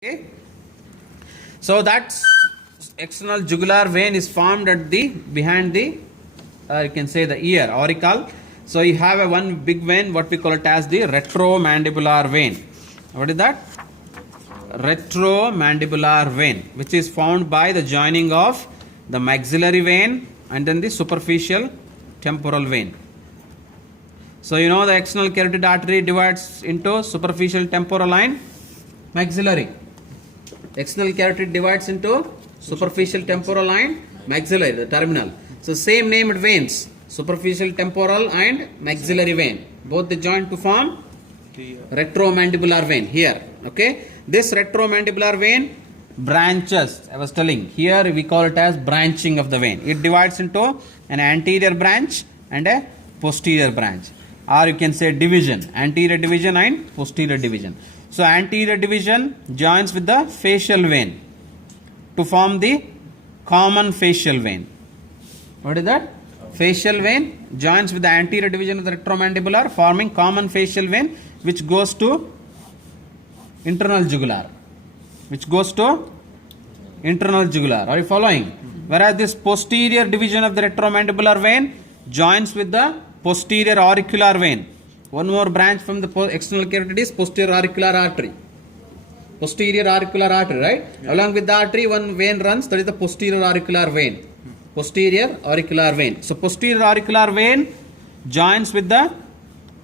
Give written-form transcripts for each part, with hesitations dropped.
Okay. So that external jugular vein is formed at the behind the you can say the ear auricle. So you have a one big vein, what we call it as the retromandibular vein. What is that? Retromandibular vein, which is formed by the joining of the maxillary vein and then the superficial temporal vein. So you know the external carotid artery divides into superficial temporal and maxillary. External carotid divides into superficial temporal and maxillary, the terminal. So same named veins, superficial temporal and maxillary vein. Both they join to form retromandibular vein here. Okay. This retromandibular vein branches. I was telling here we call it as branching of the vein. It divides into an anterior branch and a posterior branch, or you can say division, anterior division and posterior division. So anterior division joins with the facial vein to form the common facial vein. What is that? Facial vein joins with the anterior division of the retromandibular, forming common facial vein, which goes to internal jugular. Which goes to internal jugular. Are you following? Whereas this posterior division of the retromandibular vein joins with the posterior auricular vein. One more branch from the external carotid is posterior auricular artery. Posterior auricular artery, right? Yeah. Along with the artery, one vein runs, that is the posterior auricular vein. Posterior auricular vein. So posterior auricular vein joins with the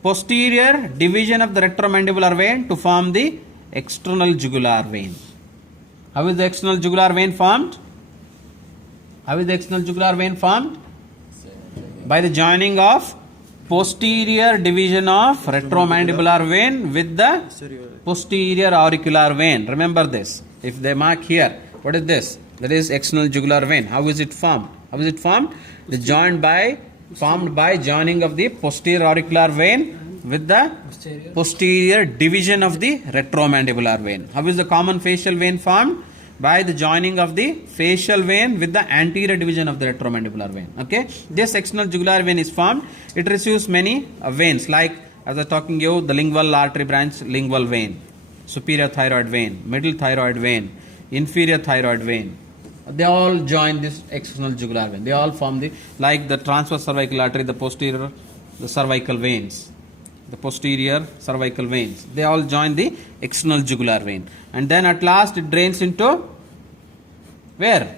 posterior division of the retromandibular vein to form the external jugular vein. How is the external jugular vein formed? How is the external jugular vein formed? By the joining of posterior division of retromandibular vein with the posterior auricular vein. Remember this. If they mark here, what is this? That is external jugular vein. How is it formed? How is it formed? It is formed by joining of the posterior auricular vein with the posterior division of the retromandibular vein. How is the common facial vein formed? By the joining of the facial vein with the anterior division of the retromandibular vein. Okay, this external jugular vein is formed. It receives many veins, like as I was talking you, the lingual artery branch, lingual vein, superior thyroid vein, middle thyroid vein, inferior thyroid vein. They all join this external jugular vein. They all form the, like the transverse cervical artery, the posterior, the cervical veins, the posterior cervical veins. They all join the external jugular vein. And then at last it drains into where?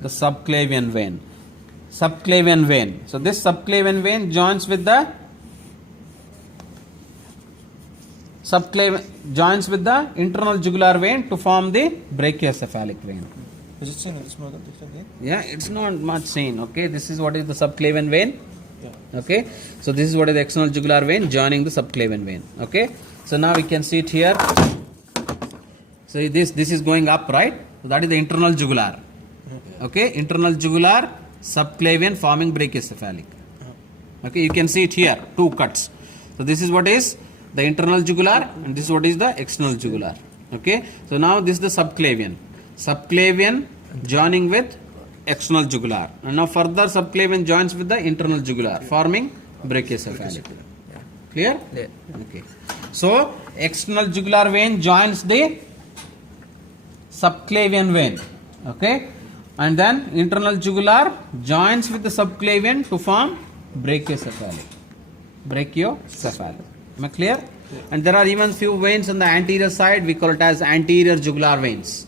The subclavian vein. Subclavian vein. So this subclavian vein joins with the internal jugular vein to form the brachiocephalic vein. Is it seen in this model? Yeah, it's not much seen. Okay, this is what is the subclavian vein. Yeah. Okay, so this is what is the external jugular vein joining the subclavian vein. Okay, so now we can see it here. So this is going up, right? So that is the internal jugular. Okay, internal jugular, subclavian forming brachiocephalic. Okay, you can see it here, two cuts. So this is what is the internal jugular and this is what is the external jugular. Okay, so now this is the subclavian. Subclavian joining with external jugular, and now further subclavian joins with the internal jugular, forming brachiocephalic. Clear? Yeah. Okay. So external jugular vein joins the subclavian vein. Okay, and then internal jugular joins with the subclavian to form brachiocephalic. Brachiocephalic. Am I clear? Yeah. And there are even few veins on the anterior side. We call it as anterior jugular veins.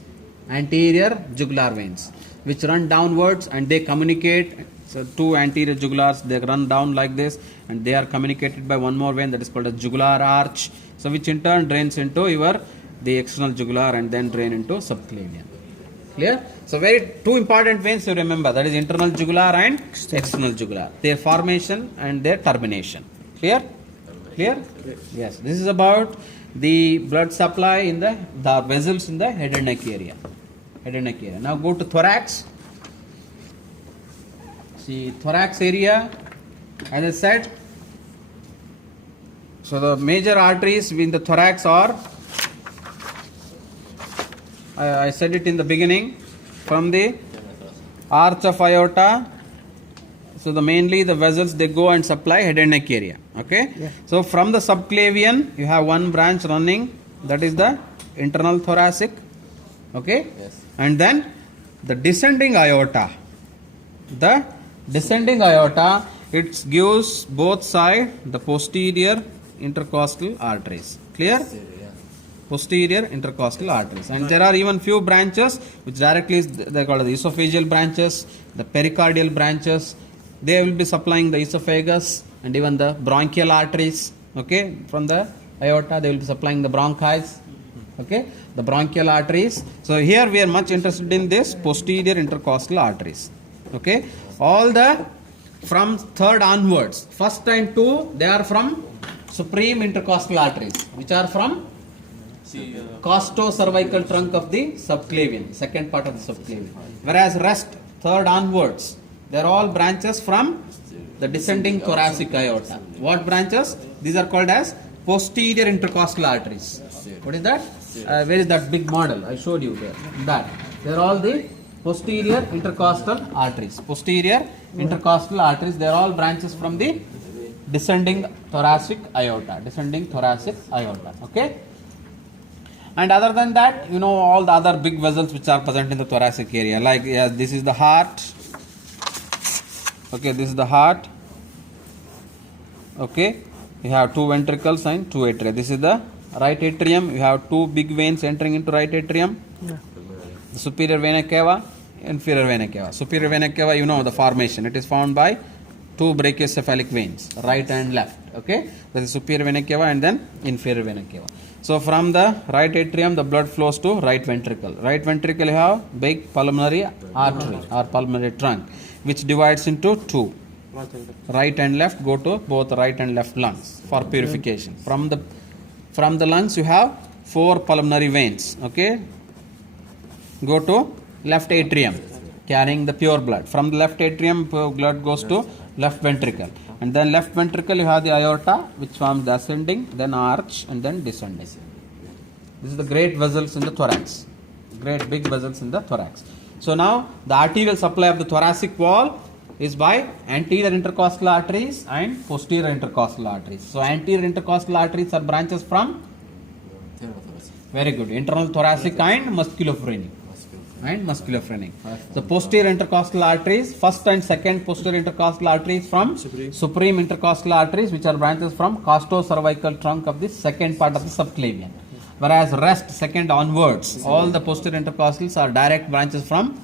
Anterior jugular veins, which run downwards and they communicate. So two anterior jugulars, they run down like this and they are communicated by one more vein that is called a jugular arch. So which in turn drains into the external jugular and then drain into subclavian. Clear? So two important veins to remember, that is internal jugular and external jugular. Their formation and their termination. Clear? Clear? Yes. This is about the blood supply in the vessels in the head and neck area. Head and neck area. Now go to thorax. See, thorax area, as I said, so the major arteries in the thorax are, I said it in the beginning, from the arch of aorta. So mainly the vessels, they go and supply head and neck area. Okay. Yeah. So from the subclavian, you have one branch running, that is the internal thoracic, okay, Yes. and then the descending aorta. The descending aorta, it gives both side the posterior intercostal arteries. Clear? Yeah. Posterior intercostal arteries, and there are even few branches which directly they call the esophageal branches, the pericardial branches. They will be supplying the esophagus and even the bronchial arteries. Okay, from the aorta they will be supplying the bronchis. Okay, the bronchial arteries. So here we are much interested in this posterior intercostal arteries. Okay, all the from third onwards, first and two, they are from supreme intercostal arteries, which are from costo-cervical trunk of the subclavian, second part of the subclavian. Whereas rest, third onwards, they are all branches from the descending thoracic aorta. What branches? These are called as posterior intercostal arteries. What is that? Where is that big model? I showed you there. That. They are all the posterior intercostal arteries. Posterior intercostal arteries, they are all branches from the descending thoracic aorta. Descending thoracic aorta. Okay? And other than that, you know, all the other big vessels which are present in the thoracic area, like this is the heart. Okay, this is the heart. Okay, you have two ventricles and two atria. This is the right atrium. You have two big veins entering into right atrium. The superior vena cava, inferior vena cava. Superior vena cava, you know the formation. It is formed by two brachiocephalic veins, right and left. Okay, that is superior vena cava and then inferior vena cava. So from the right atrium, the blood flows to right ventricle. Right ventricle, you have big pulmonary artery or pulmonary trunk, which divides into two. Right and left go to both right and left lungs for purification. From the lungs, you have four pulmonary veins. Okay, go to left atrium, carrying the pure blood. From the left atrium, blood goes to left ventricle. And then left ventricle, you have the aorta, which forms the ascending, then arch, and then descending. This is the great vessels in the thorax. Great big vessels in the thorax. So now, the arterial supply of the thoracic wall is by anterior intercostal arteries and posterior intercostal arteries. So anterior intercostal arteries are branches from? Very good. Internal thoracic and musculophrenic. And musculophrenic. The posterior intercostal arteries, first and second posterior intercostal arteries from supreme intercostal arteries, which are branches from costo-cervical trunk of the second part of the subclavian. Whereas rest, second onwards, all the posterior intercostals are direct branches from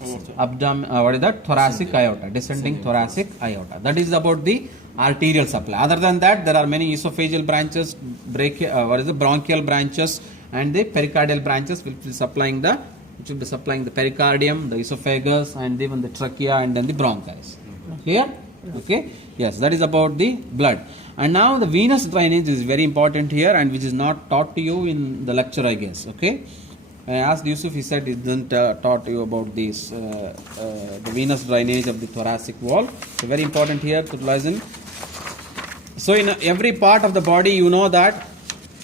thoracic aorta, descending thoracic aorta. That is about the arterial supply. Other than that, there are many esophageal branches, bronchial branches, and the pericardial branches which will be supplying the pericardium, the esophagus, and even the trachea, and then the bronchis. Clear? Okay. Yes, that is about the blood. And now the venous drainage is very important here, and which is not taught to you in the lecture, I guess. Okay. I asked Yusuf, he said he didn't taught you about this, the venous drainage of the thoracic wall. So very important here to listen. So in every part of the body, you know that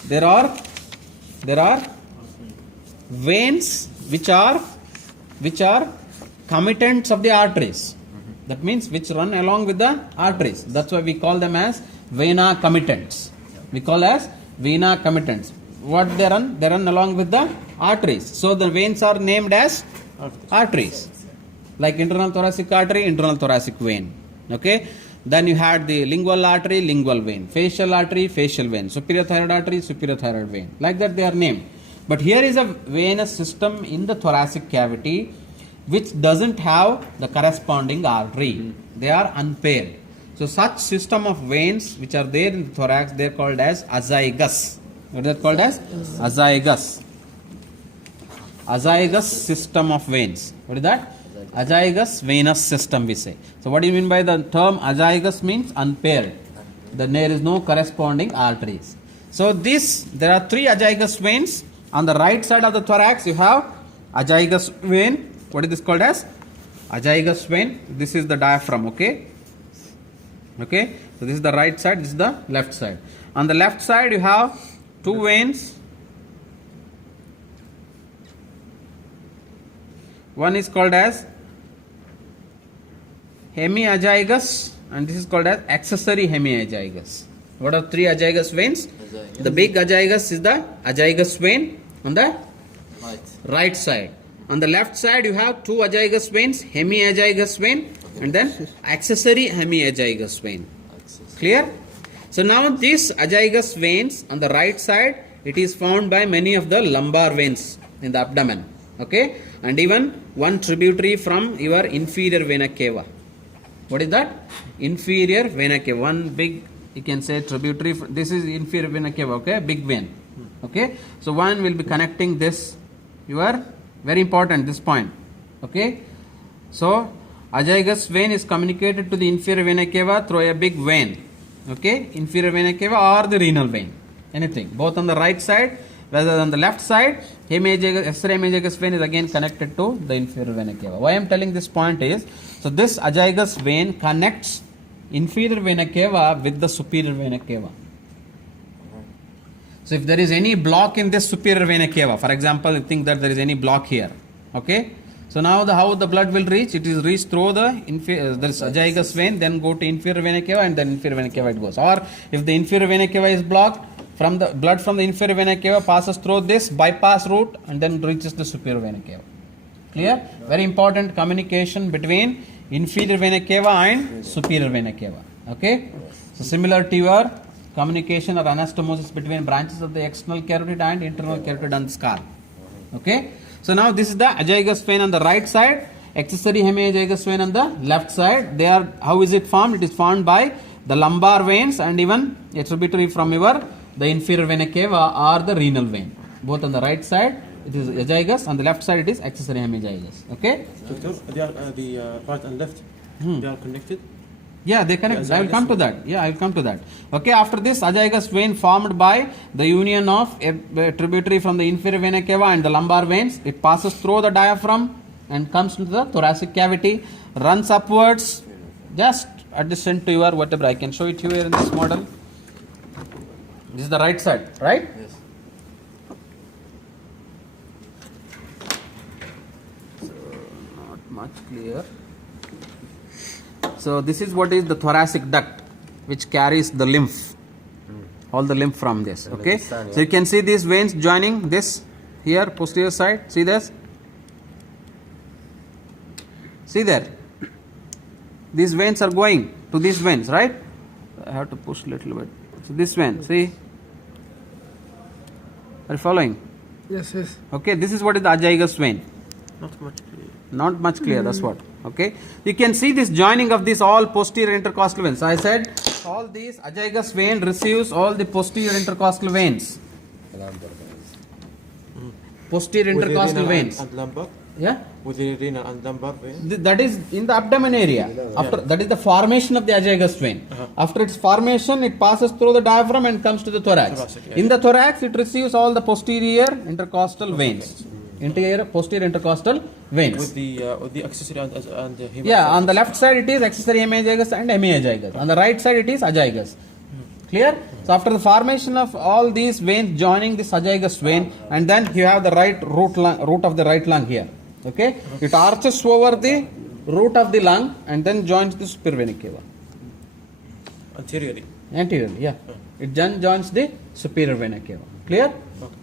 there are veins which are committents of the arteries. That means which run along with the arteries. That's why we call them as vena committents. We call as vena committents. What they run? They run along with the arteries. So the veins are named as arteries. Like internal thoracic artery, internal thoracic vein. Okay. Then you had the lingual artery, lingual vein. Facial artery, facial vein. Superior thyroid artery, superior thyroid vein. Like that they are named. But here is a venous system in the thoracic cavity which doesn't have the corresponding artery. They are unpaired. So such system of veins which are there in the thorax, they are called as azygous. What is that called as? Azygous. Azygous system of veins. What is that? Azygous venous system we say. So what do you mean by the term azygous? Means unpaired. Then there is no corresponding arteries. So there are three azygous veins. On the right side of the thorax, you have azygous vein. What is this called as? Azygous vein. This is the diaphragm, okay? Okay? So this is the right side, this is the left side. On the left side, you have two veins. One is called as hemiazygous, and this is called as accessory hemiazygous. What are three azygous veins? The big azygous is the azygous vein on the Right side. On the left side, you have two azygous veins, hemiazygous vein, and then accessory hemiazygous vein. Clear? So now these azygous veins on the right side, it is found by many of the lumbar veins in the abdomen. Okay, and even one tributary from your inferior vena cava. What is that? Inferior vena cava. One big, you can say, tributary. This is inferior vena cava. Okay, big vein. Okay, so one will be connecting this. You are very important, this point. Okay, so azygous vein is communicated to the inferior vena cava through a big vein. Okay, inferior vena cava or the renal vein, anything, both on the right side, whether on the left side. Accessory hemiazygous vein is again connected to the inferior vena cava. Why I am telling this point is, so this azygous vein connects inferior vena cava with the superior vena cava. So if there is any block in this superior vena cava, for example, you think that there is any block here, okay? So now how the blood will reach? It is reached through the this azygous vein, then go to inferior vena cava, and then inferior vena cava it goes. Or if the inferior vena cava is blocked, from the blood from the inferior vena cava passes through this bypass route and then reaches the superior vena cava. Clear? Very important communication between inferior vena cava and superior vena cava. Okay? So similar to your communication or anastomosis between branches of the external carotid and internal carotid on the skull. Okay? So now this is the azygous vein on the right side, accessory hemiazygous vein on the left side. They are, how is it formed? It is formed by the lumbar veins and even a tributary from your the inferior vena cava or the renal vein. Both on the right side it is azygous, on the left side it is accessory hemiazygous. Okay? Doctor, they are the right and left. They are connected. Yeah, they connect. I will come to that. Yeah, I will come to that. Okay, after this azygous vein formed by the union of a tributary from the inferior vena cava and the lumbar veins, it passes through the diaphragm and comes into the thoracic cavity, runs upwards, just adjacent to your vertebra. I can show it here in this model. This is the right side, right? Yes. So, not much clear. So, this is what is the thoracic duct which carries the lymph, all the lymph from this. Okay, so you can see these veins joining this here, posterior side. See this? See there? These veins are going to these veins, right? I have to push a little bit. So, this vein, see? Are you following? Yes, yes. Okay, this is what is the azygous vein. Not much clear. Not much clear, that's what. Okay, you can see this joining of this all posterior intercostal veins. I said all these azygous vein receives all the posterior intercostal veins. Posterior With the intercostal renal veins. and lumbar. Yeah, With the renal and lumbar vein. that is in the abdomen area. After that is the formation of the azygous vein. After its formation, it passes through the diaphragm and comes to the thorax. Thoracic, yeah. In the thorax, it receives all the posterior intercostal veins. Posterior intercostal veins. With the accessory and the hemiazygous. Yeah, on the left side it is accessory hemiazygous and hemiazygous. On the right side it is azygous. Clear? So after the formation of all these veins joining this azygous vein, and then you have the right root of the right lung here. Okay? It arches over the root of the lung and then joins the superior vena cava. Anteriorly. Anteriorly, yeah. It then joins the superior vena cava. Clear?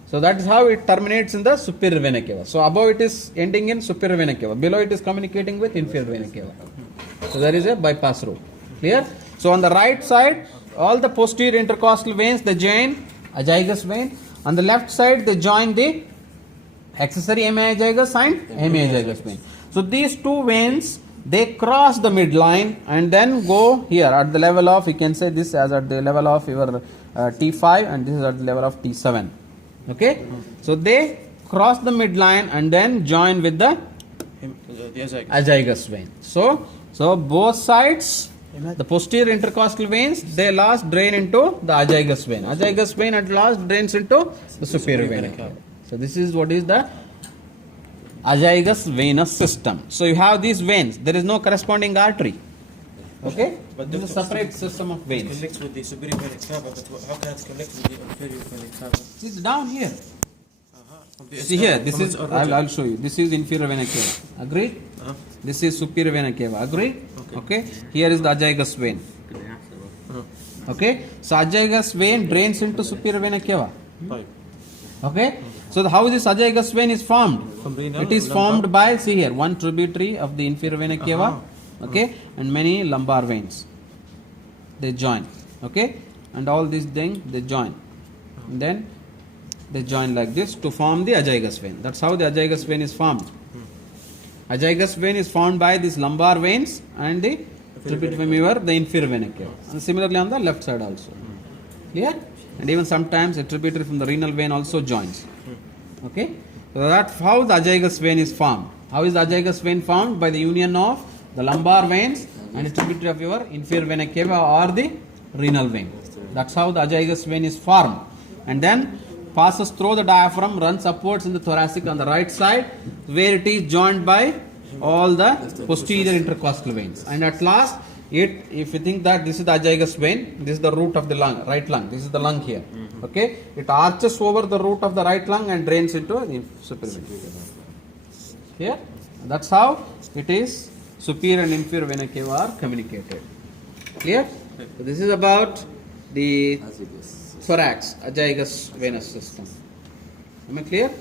So that is how it terminates in the superior vena cava. So above it is ending in superior vena cava. Below it is communicating with inferior vena cava. So there is a bypass route. Clear? So on the right side, all the posterior intercostal veins, they join azygous vein. On the left side, they join the accessory hemiazygous and hemiazygous vein. So these two veins, they cross the midline and then go here at the level of, you can say this as at the level of your T5 and this is at the level of T7. Okay? So they cross the midline and then join with the The azygous. azygous vein. So both sides, the posterior intercostal veins, they last drain into the azygous vein. Azygous vein at last drains into the superior vena cava. So this is what is the azygous venous system. So you have these veins. There is no corresponding artery. Okay? But This is a separate system of It veins. connects with the superior vena cava, but how can it connect with the inferior vena cava? It's down here. From the See here, from this its is, origin. I'll show you. This is inferior vena cava. Agreed? This is superior vena cava. Agreed? Okay. Here is the azygous vein. Okay. So azygous vein drains into superior vena cava. Pipe. Okay. So how this azagus vein is formed? From renal, It is lumbar. formed by, see here, one tributary of the inferior vena cava, okay, and many lumbar veins. They join, okay, and all these things they join, and then they join like this to form the azagus vein. That's how the azagus vein is formed. Azagus vein is formed by these lumbar veins and the tributary femur, the inferior vena cava. And similarly on the left side also. Clear? And even sometimes a tributary from the renal vein also joins. Okay? So that's how the azagus vein is formed. How is the azagus vein formed? By the union of the lumbar veins and the tributary of your inferior vena cava or the renal vein. That's how the azagus vein is formed. And then passes through the diaphragm, runs upwards in the thoracic on the right side, where it is joined by all the posterior intercostal veins. And at last, if you think that this is the azagus vein, this is the root of the lung, right lung, this is the lung here. Okay, it arches over the root of the right lung and drains into the superior vena. Here, that's how it is. Superior and inferior vena cava are communicated. Clear? So this is about the thorax, azagus venous system. Am I clear?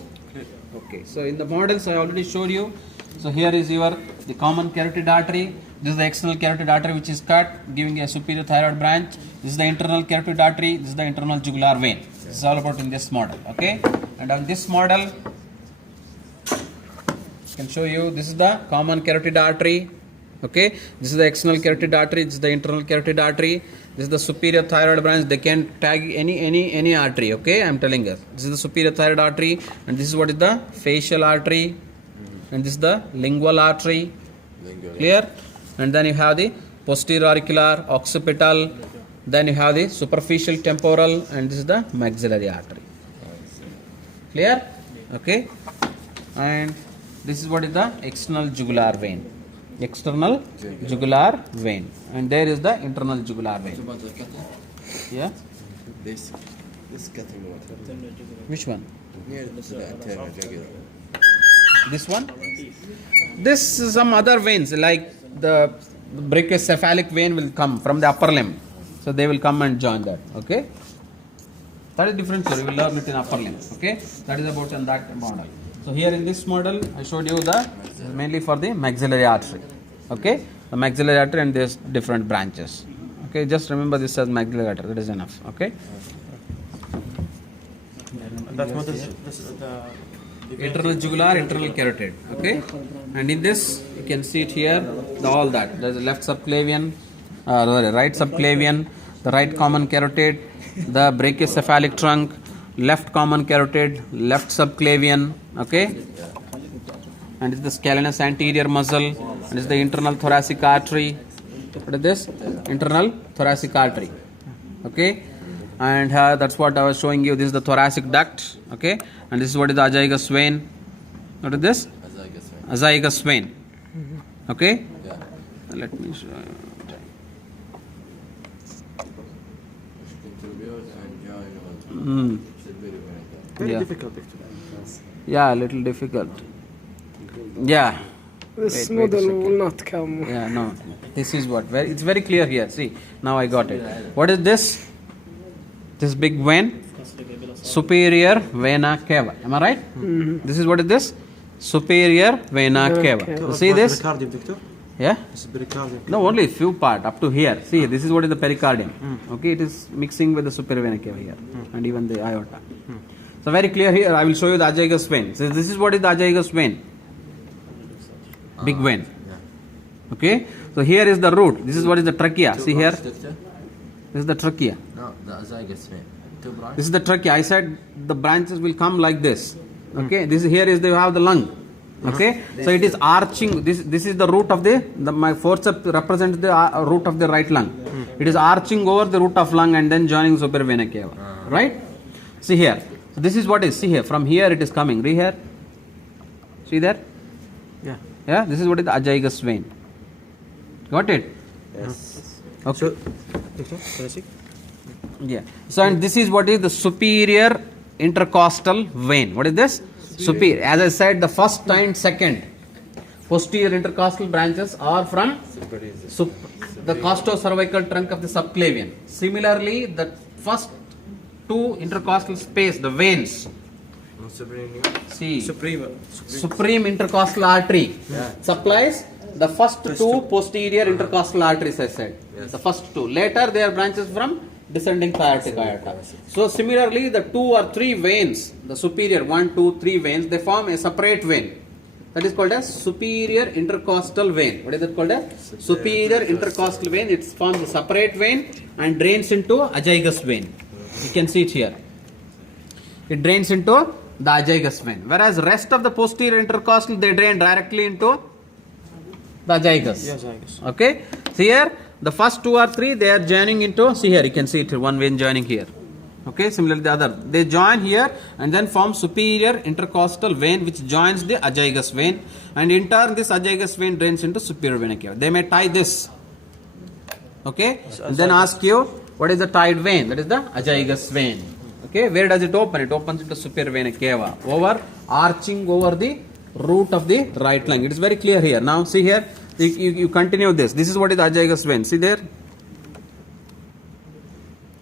Okay. So in the models I already showed you. So here is the common carotid artery. This is the external carotid artery which is cut, giving a superior thyroid branch. This is the internal carotid artery. This is the internal jugular vein. This is all about in this model. Okay. And on this model, I can show you. This is the common carotid artery. Okay. This is the external carotid artery. This is the internal carotid artery. This is the superior thyroid branch. They can tag any artery. Okay, I am telling us. This is the superior thyroid artery, and this is what is the facial artery, and this is the lingual artery. Clear? And then you have the posterior auricular, occipital. Then you have the superficial temporal, and this is the maxillary artery. Clear? Okay. And this is what is the external jugular vein. External jugular vein, and there is the internal jugular vein. Yeah. This cutting what? Which one? Near the anterior jugular. This one? This is some other veins like the brachiocephalic vein will come from the upper limb, so they will come and join that. Okay. That is different story. We will learn it in upper limb. Okay. That is about in that model. So here in this model, I showed you the mainly for the maxillary artery. Okay, the maxillary artery and there's different branches. Okay, just remember this as maxillary artery. That is enough. Okay. That model is the Internal jugular, internal carotid. Okay, and in this you can see it here. All that there's the left subclavian, right subclavian, the right common carotid, the brachiocephalic trunk, left common carotid, left subclavian, okay, and it's the scalenus anterior muscle, and it's the internal thoracic artery. What is this? Internal thoracic artery, okay, and that's what I was showing you. This is the thoracic duct, okay, and this is what is the azagus vein. What is this? Azagus vein, okay. Yeah. Let me show you. very Yeah. difficult actually. Yeah, a little difficult. Yeah. This Wait, model a second. will not come. Yeah, no. This is what it's very clear here. See, now I got it. What is this? This big vein? Superior vena cava. Am I right? This is what is this? Superior vena cava. Okay. You see this? Pericardium, Victor. Yeah. This is pericardium. No, only few part up to here. See, this is what is the pericardium. Okay, it is mixing with the superior vena cava here, and even the aorta. So very clear here. I will show you the azagus vein. So this is what is the azagus vein. Big vein. Okay. So here is the root. This is what is the trachea. See here. This is the trachea. No, the azagus vein. Two branches. This is the trachea. I said the branches will come like this. Okay. This here is they have the lung. Okay. So it is arching. This is the root of my forceps represents the root of the right lung. It is arching over the root of lung and then joining superior vena cava. Right. See here. So this is what is. See here. From here it is coming. Read here. See there. Yeah. Yeah. This is what is the azagus vein. Got it. Yes. Okay. So, Victor, thoracic. Yeah. So and this is what is the superior intercostal vein. What is this? Superior. As I said, the first and second posterior intercostal branches are from the costocervical trunk of the subclavian. Similarly, the first two intercostal space, the veins, See, Supreme. supreme intercostal artery supplies the first two posterior intercostal arteries, I said. Yes. The first two. Later, they are branches from descending aortic aorta. So, similarly, the 2 or 3 veins, the superior 1, 2, 3 veins, they form a separate vein. That is called as superior intercostal vein. What is it called as? Superior intercostal vein. It forms a separate vein and drains into azygous vein. You can see it here. It drains into the azygous vein. Whereas rest of the posterior intercostal, they drain directly into the azygous. Yes, I guess. Okay. So here, the first 2 or 3, they are joining into, see here, you can see it here, one vein joining here. Okay, similarly the other. They join here and then form superior intercostal vein which joins the azygous vein, and in turn this azygous vein drains into superior vena cava. They may tie this. Okay, and then ask you, what is the tied vein? That is the azygous vein. Okay, where does it open? It opens into superior vena cava, over, arching over the root of the right lung. It is very clear here. Now see here, you continue this. This is what is the azygous vein. See there?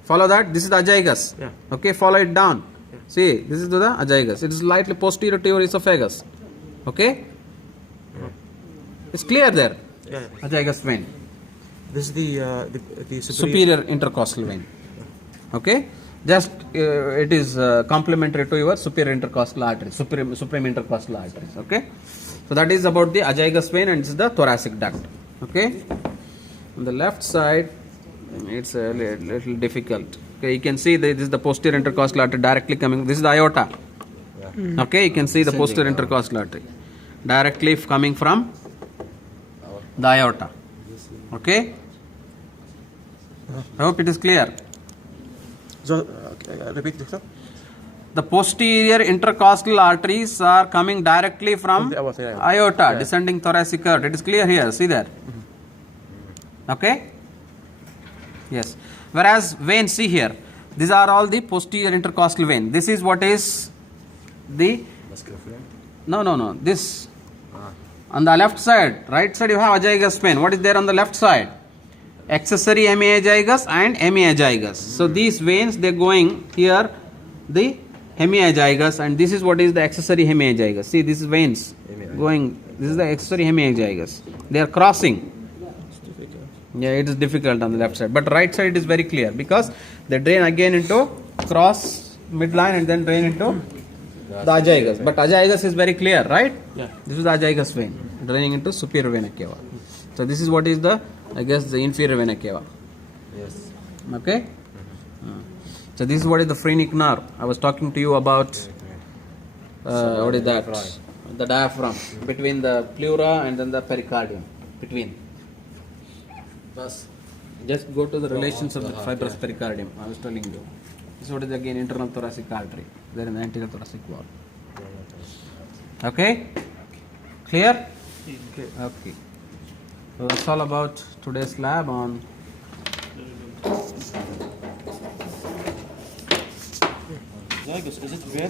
Follow that. This is the azygous. Yeah. Okay, follow it down. See, this is the azygous. It is slightly posterior to your esophagus. Okay? It's clear there. Yeah. Azygous vein. This is the Superior intercostal vein. Okay? Just it is complementary to your superior intercostal artery, supreme intercostal arteries. Okay? So that is about the azygous vein, and this is the thoracic duct. Okay? On the left side, it's a little difficult. Okay, you can see this is the posterior intercostal artery directly coming. This is the aorta. Okay, you can see the posterior intercostal artery directly coming from the aorta. Okay, I hope it is clear. So, repeat, Doctor. The posterior intercostal arteries are coming directly from the aorta, yeah. aorta, descending thoracic aorta. It is clear here. See there. Okay. Yes. Whereas veins, see here, these are all the posterior intercostal vein. This is what is the no. This on the left side, right side you have azygous vein. What is there on the left side? Accessory hemiazygous and hemiazygous. So these veins, they are going here, the hemiazygous, and this is what is the accessory hemiazygous. See, this is veins going. This is the accessory hemiazygous. They are crossing. Yeah, it is difficult on the left side, but right side is very clear because they drain again into cross midline and then drain into the azygous. But azygous is very clear, right? Yeah. This is the azygous vein draining into superior vena cava. So this is what is the, I guess, the inferior vena cava. Yes. Okay. So this is what is the phrenic nerve. I was talking to you about. What is that? The diaphragm between the pleura and then the pericardium between. Just go to the relations of the fibrous pericardium. I was telling you. This is what is again internal thoracic artery. There in the anterior thoracic wall. Okay? Clear? Okay. So that's all about today's lab on Zygous, is it vein?